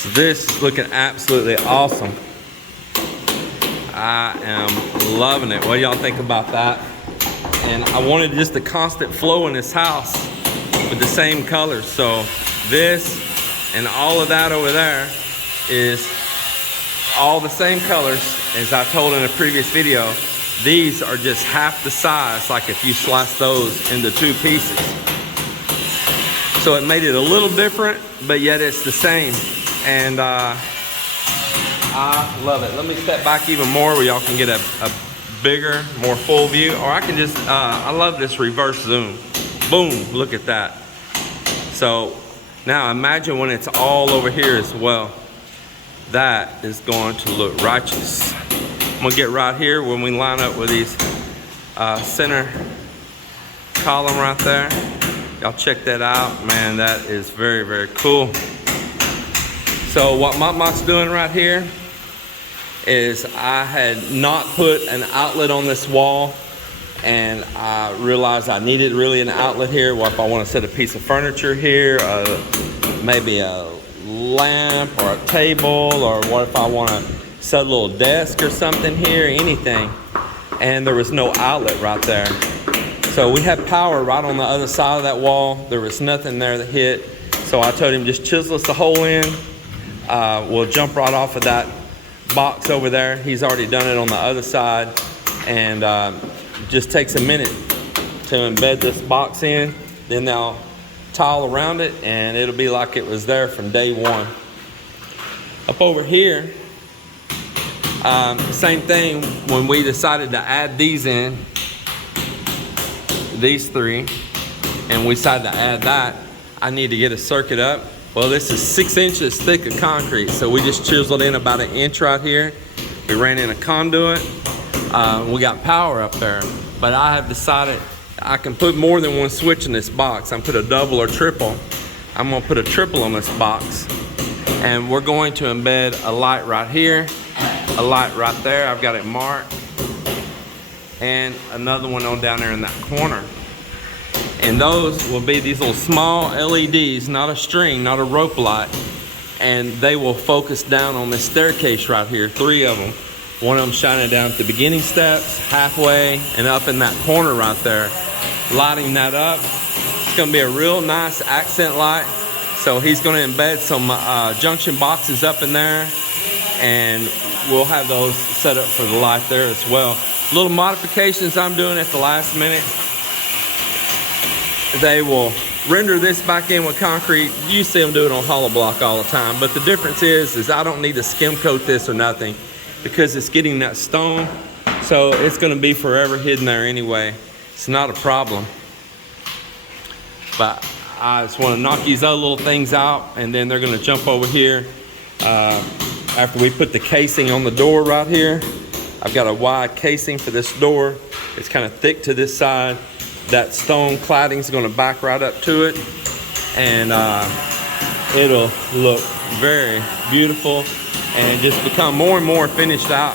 So this is looking absolutely awesome. I am loving it. What do y'all think about that? And I wanted just a constant flow in this house with the same colors. So this and all of that over there is all the same colors. As I told in a previous video, these are just half the size, like if you slice those into 2 pieces. So it made it a little different, but yet it's the same. And I love it. Let me step back even more where y'all can get a bigger, more full view. Or I can just, I love this reverse zoom. Boom, look at that. So now imagine when it's all over here as well. That is going to look righteous. I'm gonna get right here when we line up with these center column right there. Y'all check that out. Man, that is very, very cool. So what Mop's doing right here is I had not put an outlet on this wall, and I realized I needed really an outlet here. What if I want to set a piece of furniture here, maybe a lamp or a table, or what if I want to set a little desk or something here, anything. And there was no outlet right there. So we had power right on the other side of that wall. There was nothing there that hit. So I told him, just chisel us the hole in. We'll jump right off of that box over there. He's already done it on the other side. And just takes a minute to embed this box in. Then they'll tile around it and it'll be like it was there from day one. Up over here, same thing. When we decided to add these in, these 3, and we decided to add that, I need to get a circuit up. Well, this is 6 inches thick of concrete, so we just chiseled in about 1 inch right here. We ran in a conduit. We got power up there, but I have decided I can put more than one switch in this box. I'm put a double or triple. I'm gonna put a triple on this box, and we're going to embed a light right here, a light right there. I've got it marked, and another one on down there in that corner. And those will be these little small LEDs, not a string, not a rope light, and they will focus down on this staircase right here, 3 of them. One of them shining down at the beginning steps, halfway, and up in that corner right there. Lighting that up. It's gonna be a real nice accent light. So he's gonna embed some junction boxes up in there, and we'll have those set up for the light there as well. Little modifications I'm doing at the last minute. They will render this back in with concrete. You see them do it on hollow block all the time, but the difference is I don't need to skim coat this or nothing, because it's getting that stone, so it's gonna be forever hidden there anyway. It's not a problem. But I just wanna knock these other little things out, and then they're gonna jump over here. After we put the casing on the door right here, I've got a wide casing for this door. It's kind of thick to this side. That stone cladding is gonna back right up to it, and it'll look very beautiful and just become more and more finished out.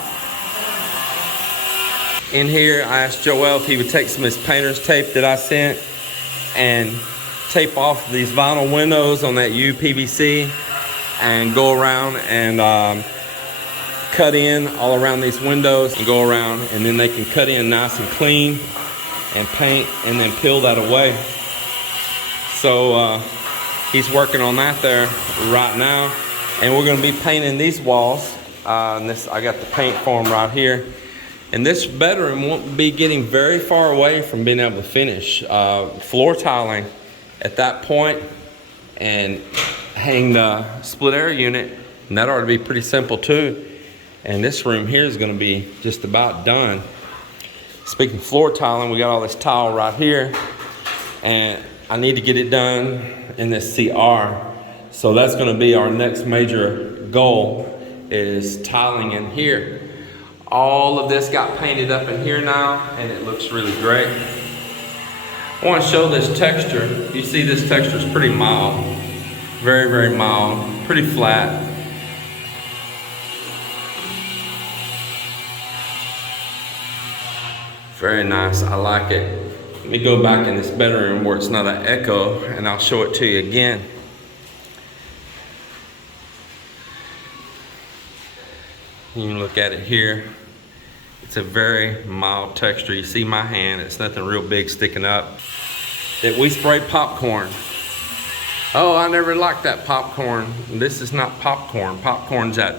In here, I asked Joel if he would take some of his painter's tape that I sent and tape off these vinyl windows on that UPVC and go around and cut in all around these windows and go around, and then they can cut in nice and clean and paint and then peel that away. So he's working on that there right now. And we're gonna be painting these walls. And this, I got the paint for them right here. And this bedroom won't be getting very far away from being able to finish. Floor tiling at that point and hang the split air unit. And that ought to be pretty simple too. And this room here is gonna be just about done. Speaking of floor tiling, we got all this tile right here. And I need to get it done in this CR. So that's gonna be our next major goal, is tiling in here. All of this got painted up in here now, and it looks really great. I wanna show this texture. You see this texture is pretty mild. Very, very mild, pretty flat. Very nice, I like it. Let me go back in this bedroom where it's not an echo, and I'll show it to you again. You can look at it here. It's a very mild texture. You see my hand, it's nothing real big sticking up. That we spray popcorn. Oh, I never liked that popcorn. This is not popcorn. Popcorn's that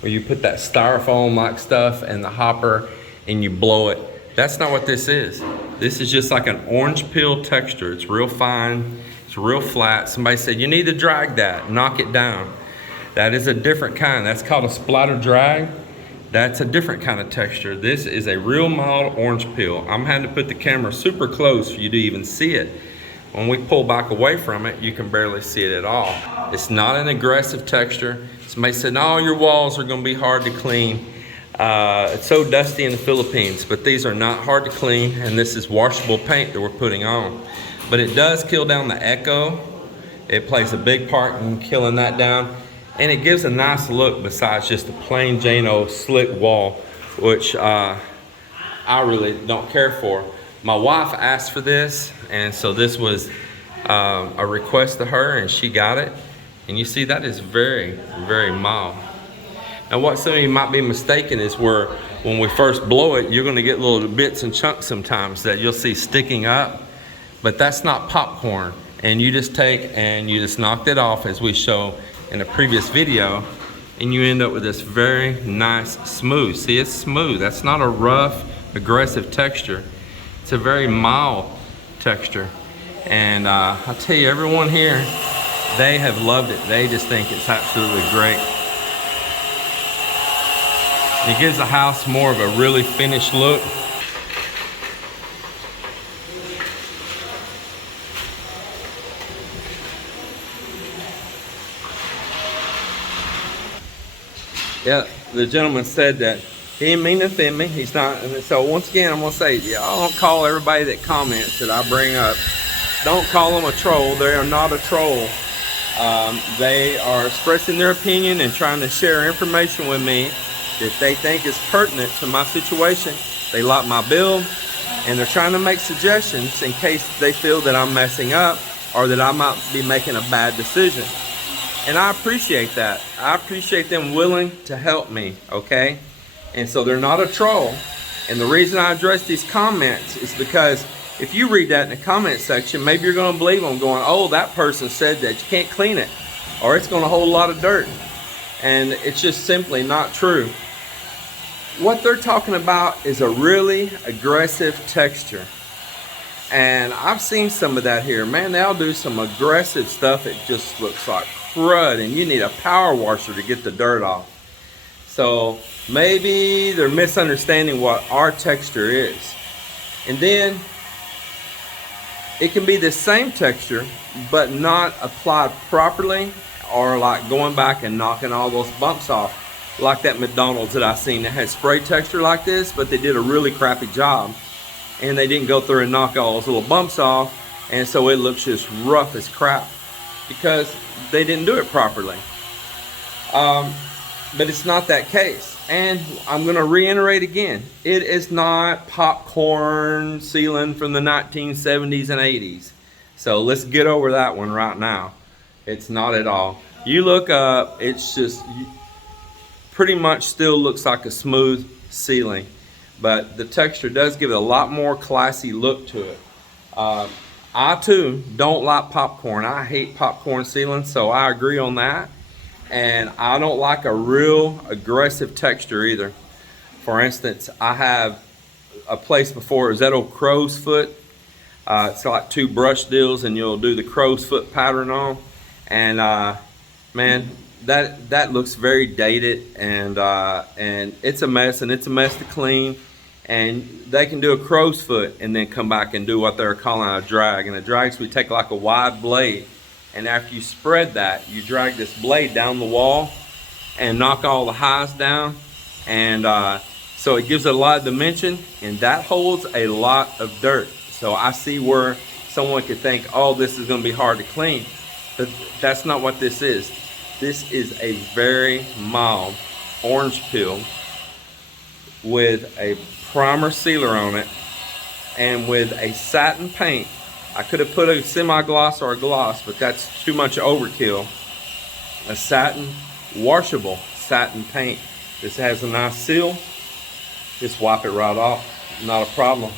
where you put that styrofoam like stuff in the hopper and you blow it. That's not what this is. This is just like an orange peel texture. It's real fine, it's real flat. Somebody said, you need to drag that, knock it down. That is a different kind. That's called a splatter drag. That's a different kind of texture. This is a real mild orange peel. I'm having to put the camera super close for you to even see it. When we pull back away from it, you can barely see it at all. It's not an aggressive texture. Somebody said, no, your walls are gonna be hard to clean. It's so dusty in the Philippines, but these are not hard to clean, and this is washable paint that we're putting on. But it does kill down the echo. It plays a big part in killing that down. And it gives a nice look besides just a plain Jane old slick wall, which I really don't care for. My wife asked for this, and so this was a request to her, and she got it. And you see that is very, very mild. Now what some of you might be mistaken is where when we first blow it, you're gonna get little bits and chunks sometimes that you'll see sticking up, but that's not popcorn. And you just take and you just knocked it off as we show in a previous video, and you end up with this very nice smooth. See, it's smooth. That's not a rough, aggressive texture. It's a very mild texture. And I tell you, everyone here, they have loved it. They just think it's absolutely great. It gives the house more of a really finished look. Yeah, the gentleman said that he didn't mean to offend me. He's not. And so once again, I'm gonna say, yeah, I don't call everybody that comments that I bring up. Don't call them a troll. They are not a troll. They are expressing their opinion and trying to share information with me that they think is pertinent to my situation. They like my build, and they're trying to make suggestions in case they feel that I'm messing up or that I might be making a bad decision. And I appreciate that. I appreciate them willing to help me, okay? And so they're not a troll. And the reason I address these comments is because if you read that in the comment section, maybe you're gonna believe them going, oh, that person said that you can't clean it, or it's gonna hold a lot of dirt. And it's just simply not true. What they're talking about is a really aggressive texture. And I've seen some of that here. Man, they'll do some aggressive stuff. It just looks like crud, and you need a power washer to get the dirt off. So maybe they're misunderstanding what our texture is. And then it can be the same texture, but not applied properly, or like going back and knocking all those bumps off. Like that McDonald's that I seen that had spray texture like this, but they did a really crappy job. And they didn't go through and knock all those little bumps off, and so it looks just rough as crap because they didn't do it properly. But it's not that case. And I'm gonna reiterate again, it is not popcorn ceiling from the 1970s and 80s. So let's get over that one right now. It's not at all. You look up, it's just pretty much still looks like a smooth ceiling, but the texture does give it a lot more classy look to it. I too don't like popcorn. I hate popcorn ceilings, so I agree on that. And I don't like a real aggressive texture either. For instance, I have a place before, is that old crow's foot. It's like two brush deals, and you'll do the crow's foot pattern on. And man, that looks very dated, and it's a mess, and it's a mess to clean. And they can do a crow's foot and then come back and do what they're calling a drag. And a drag is we take like a wide blade, and after you spread that, you drag this blade down the wall and knock all the highs down. And so it gives it a lot of dimension, and that holds a lot of dirt. So I see where someone could think, oh, this is gonna be hard to clean. But that's not what this is. This is a very mild orange peel with a primer sealer on it and with a satin paint. I could have put a semi-gloss or a gloss, but that's too much overkill. A satin, washable satin paint. This has a nice seal. Just wipe it right off, not a problem.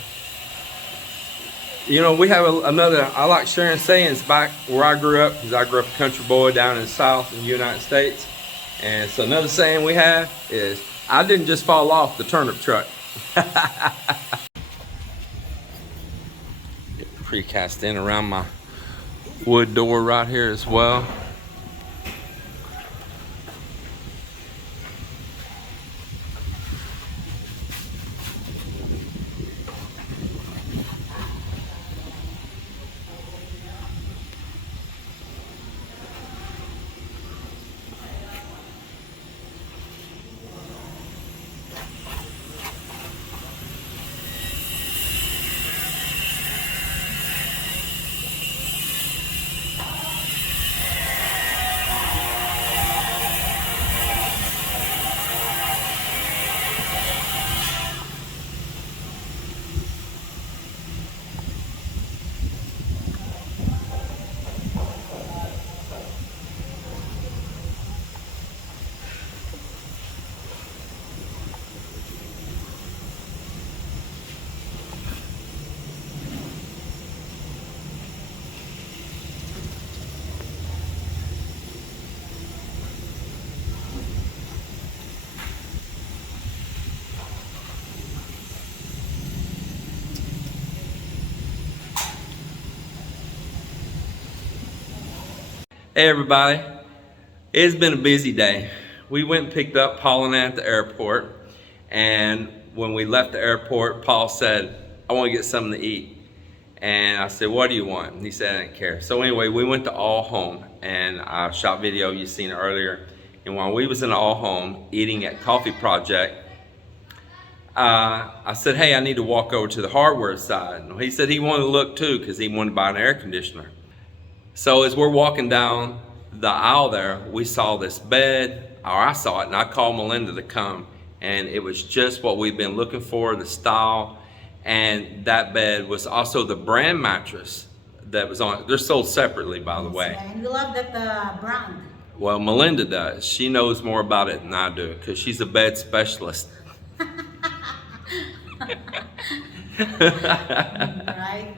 You know, we have another, I like sharing sayings back where I grew up, because I grew up a country boy down in the South in the United States. And so another saying we have is, I didn't just fall off the turnip truck. Get precast in around my wood door right here as well. Hey everybody, it's been a busy day. We went and picked up Paul and Ann at the airport, and when we left the airport, Paul said, I want to get something to eat. And I said, what do you want? And he said, I didn't care. So anyway, we went to All Home, and I shot video, you seen it earlier. And while we was in All Home eating at Coffee Project, I said, hey, I need to walk over to the hardware side. And he said he wanted to look too, because he wanted to buy an air conditioner. So as we're walking down the aisle there, we saw this bed, or I saw it, and I called Melinda to come. And it was just what we've been looking for, the style. And that bed was also the brand mattress that was on it. They're sold separately, by the way. And you love that brand. Well, Melinda does. She knows more about it than I do, because she's a bed specialist. Right?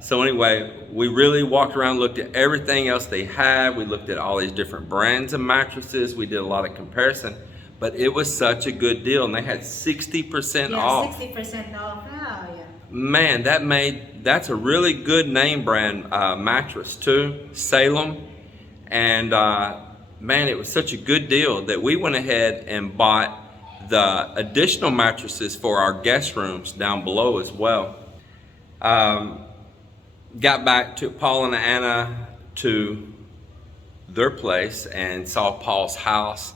So anyway, we really walked around, looked at everything else they had. We looked at all these different brands of mattresses. We did a lot of comparison, but it was such a good deal, and they had 60% off. 60% off. Oh, yeah. Man, that's a really good name brand mattress too, Salem. And man, it was such a good deal that we went ahead and bought the additional mattresses for our guest rooms down below as well. Got back to Paul and Anna to their place and saw Paul's house.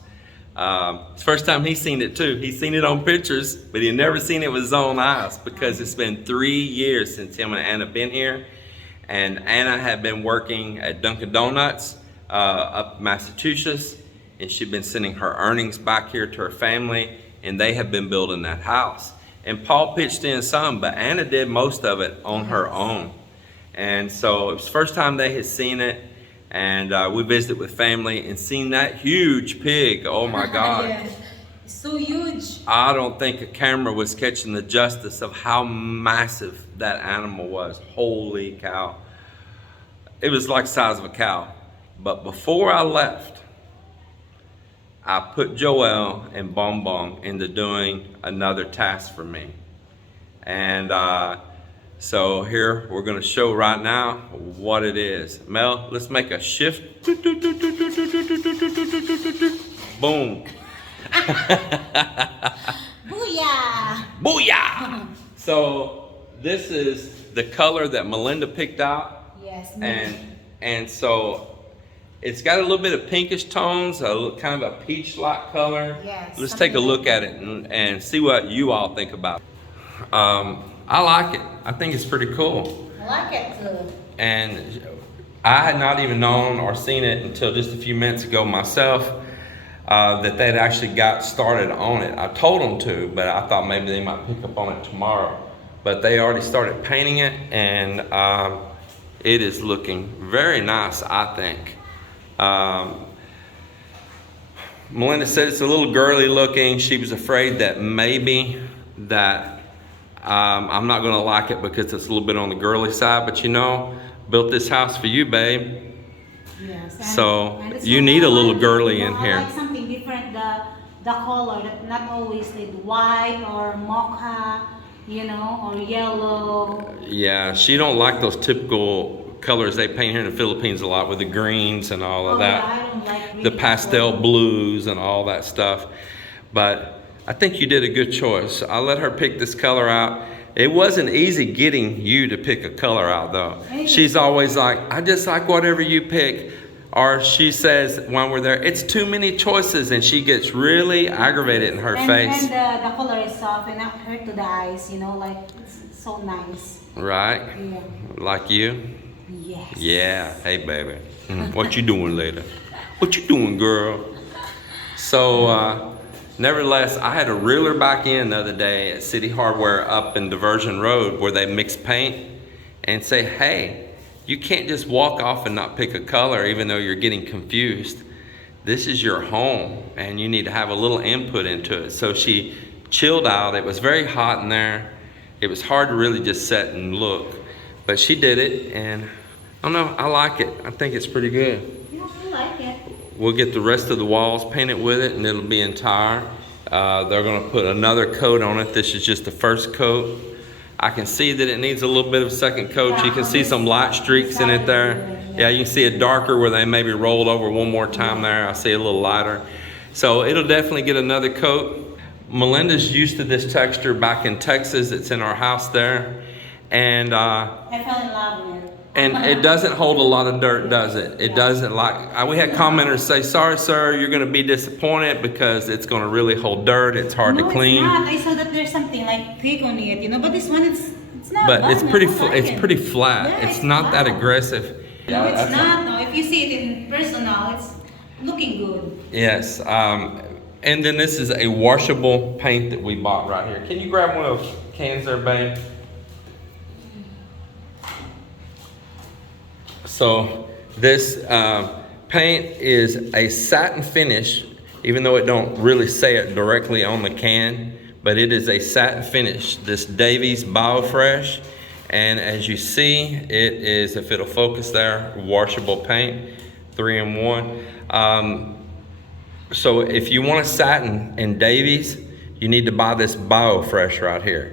It's the first time he's seen it too. He's seen it on pictures, but he never seen it with his own eyes, because it's been 3 years since him and Anna been here. And Anna had been working at Dunkin' Donuts up Massachusetts, and she'd been sending her earnings back here to her family, and they have been building that house. And Paul pitched in some, but Anna did most of it on her own. And so it was the first time they had seen it, and we visited with family and seen that huge pig. Oh my God. Yes. So huge. I don't think a camera was catching the justice of how massive that animal was. Holy cow. It was like the size of a cow. But before I left, I put Joel and Bong Bong into doing another task for me. And so here we're going to show right now what it is. Mel, let's make a shift. Boom. Booyah! Booyah! So this is the color that Melinda picked out. Yes. And so it's got a little bit of pinkish tones, kind of a peach-like color. Yes. Let's take a look at it and see what you all think about it. I like it. I think it's pretty cool. I like it too. And I had not even known or seen it until just a few minutes ago myself, that they'd actually got started on it. I told them to, but I thought maybe they might pick up on it tomorrow. But they already started painting it, and it is looking very nice, I think. Melinda said it's a little girly looking. She was afraid that maybe that I'm not gonna like it because it's a little bit on the girly side, but you know, built this house for you, babe. Yes. So and it's you not need a all little white, girly you in know, here. I like something different, the color, that not always like white or mocha, you know, or yellow. Yeah, she don't like those typical colors they paint here in the Philippines a lot with the greens and all of Oh, that. yeah, I don't like The really pastel color. blues and all that stuff. But I think you did a good choice. I let her pick this color out. It wasn't easy getting you to pick a color out though. She's always like, I just like whatever you pick. Or she says when we're there, it's too many choices, and she gets really aggravated in her face. And the color is soft and not hurt to the eyes, you know, like it's so nice. Right? Yeah. Like you? Yes. Yeah. Hey, baby. What you doing later? What you doing, girl? So, nevertheless, I had a reeler back in the other day at City Hardware up in Diversion Road where they mix paint and say, hey, you can't just walk off and not pick a color even though you're getting confused. This is your home and you need to have a little input into it. So she chilled out. It was very hot in there. It was hard to really just sit and look, but she did it, and I don't know, I like it. I think it's pretty good. Yeah, I like it. We'll get the rest of the walls painted with it and it'll be entire. They're gonna put another coat on it. This is just the first coat. I can see that it needs a little bit of a second coat. You can see some light streaks in it there. Yeah, you can see it darker where they maybe rolled over one more time there. I see a little lighter. So it'll definitely get another coat. Melinda's used to this texture back in Texas. It's in our house there. And I fell in love with it. and it doesn't hold a lot of dirt, does it? It doesn't like, we had commenters say, sorry sir, you're gonna be disappointed because it's gonna really hold dirt, it's hard to clean. No, it's not. I saw that there's something like thick on it, you know, but this one, it's not But bad, it's no, pretty, I like it's it. pretty flat. Yeah, It's not that flat. aggressive. No, it's that's not. No, if you see it in personal, it's looking good. Yes, and then this is a washable paint that we bought right here. Can you grab one of those cans there, babe? So this paint is a satin finish, even though it don't really say it directly on the can, but it is a satin finish. This Davies BioFresh, and as you see, it is, if it'll focus there, washable paint, 3-in-1. So if you want a satin in Davies, you need to buy this BioFresh right here.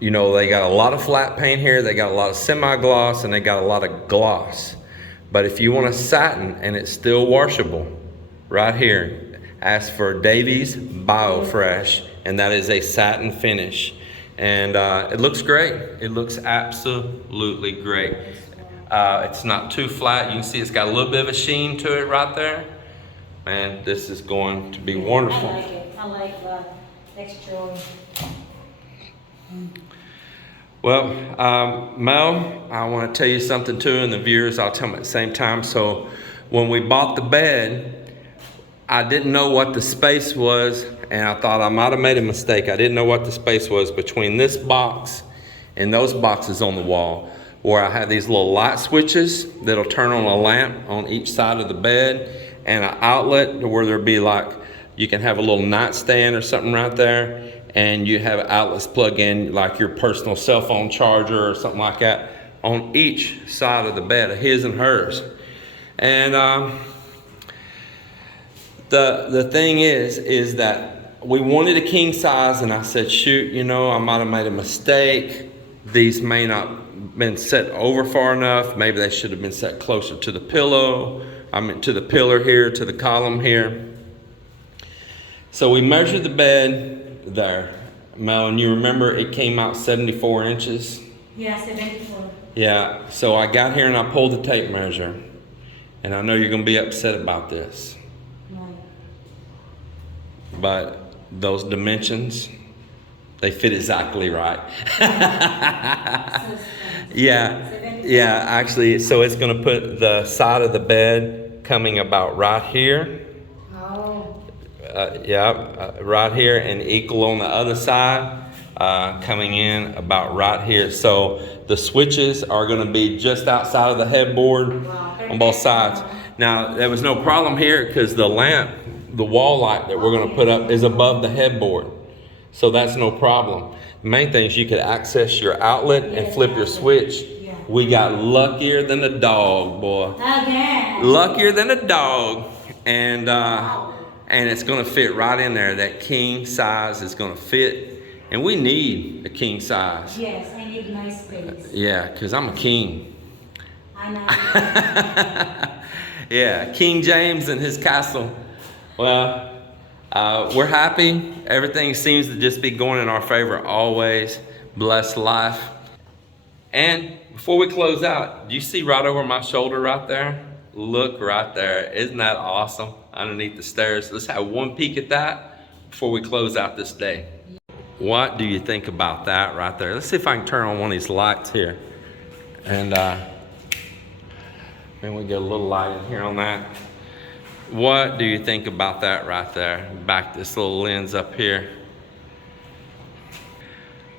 You know, they got a lot of flat paint here, they got a lot of semi-gloss, and they got a lot of gloss. But if you want a satin and it's still washable, right here, ask for Davies BioFresh, and that is a satin finish. And it looks great. It looks absolutely great. It's not too flat. You can see it's got a little bit of a sheen to it right there. Man, this is going to be wonderful. I like it. I like the texture. Well, Mel, I want to tell you something too, and the viewers, I'll tell them at the same time. So when we bought the bed, I didn't know what the space was, and I thought I might have made a mistake. I didn't know what the space was between this box and those boxes on the wall, where I have these little light switches that'll turn on a lamp on each side of the bed, and an outlet where there'll be like, you can have a little nightstand or something right there, and you have outlets plug in like your personal cell phone charger or something like that on each side of the bed, his and hers. And the thing is that we wanted a king size, and I said, shoot, you know, I might have made a mistake. These may not been set over far enough. Maybe they should have been set closer to the pillow. I mean, to the pillar here, to the column here. So we measured the bed there, Mel, and you remember it came out 74 inches? Yeah, 74. Yeah, so I got here and I pulled the tape measure, and I know you're gonna be upset about this, Right. but those dimensions, they fit exactly right. Yeah, actually, so it's gonna put the side of the bed coming about right here. Oh. Right here, and equal on the other side, coming in about right here. So the switches are going to be just outside of the headboard on both sides. Now there was no problem here because the lamp the wall light that we're gonna put up is above the headboard. So that's no problem. The main thing is you could access your outlet and flip your switch. We got luckier than a dog, boy. Again. Luckier than a dog. And it's gonna fit right in there. That king size is gonna fit. And we need a king size. Yes, I need nice space. Yeah, because I'm a king. I know. Yeah, King James and his castle. Well, we're happy. Everything seems to just be going in our favor always. Blessed life. And before we close out, do you see right over my shoulder right there? Look right there. Isn't that awesome? Underneath the stairs. Let's have one peek at that before we close out this day. What do you think about that right there? Let's see if I can turn on one of these lights here. And then we get a little light in here on that. What do you think about that right there? Back this little lens up here.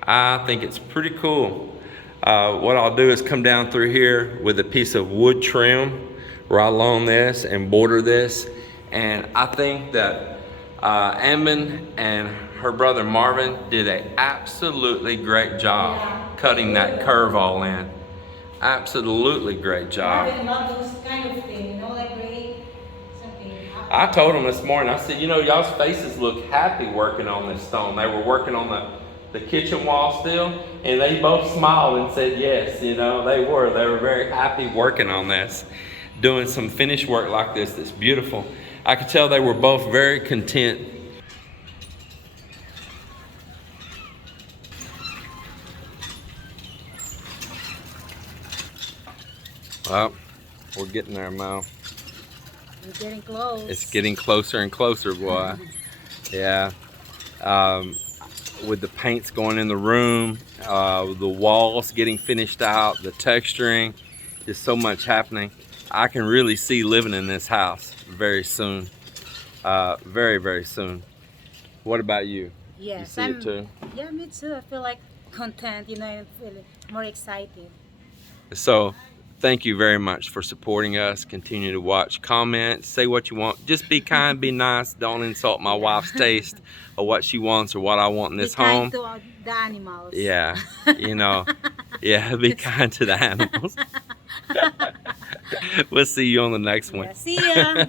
I think it's pretty cool. What I'll do is come down through here with a piece of wood trim right along this and border this. And I think that Amon and her brother Marvin did an absolutely great job cutting that curve all in. Absolutely great job. I love those kind of things, you know, like really something. I told them this morning, I said, you know, y'all's faces look happy working on this stone. They were working on the kitchen wall still, and they both smiled and said yes, you know, they were very happy working on this, doing some finished work like this that's beautiful. I could tell they were both very content. Well, we're getting there, Mo. We're getting close. It's getting closer and closer, boy. Yeah. With the paints going in the room, the walls getting finished out, the texturing, just so much happening. I can really see living in this house very soon. Very, very soon. What about you? Yes, you see it too? Yeah, me too. I feel like content, you know, I feel more excited. So, thank you very much for supporting us. Continue to watch, comment, say what you want. Just be kind, be nice. Don't insult my wife's taste or what she wants or what I want in this home. Be kind to the animals. Yeah, you know, yeah, be kind to the animals. We'll see you on the next one. Yeah, see ya.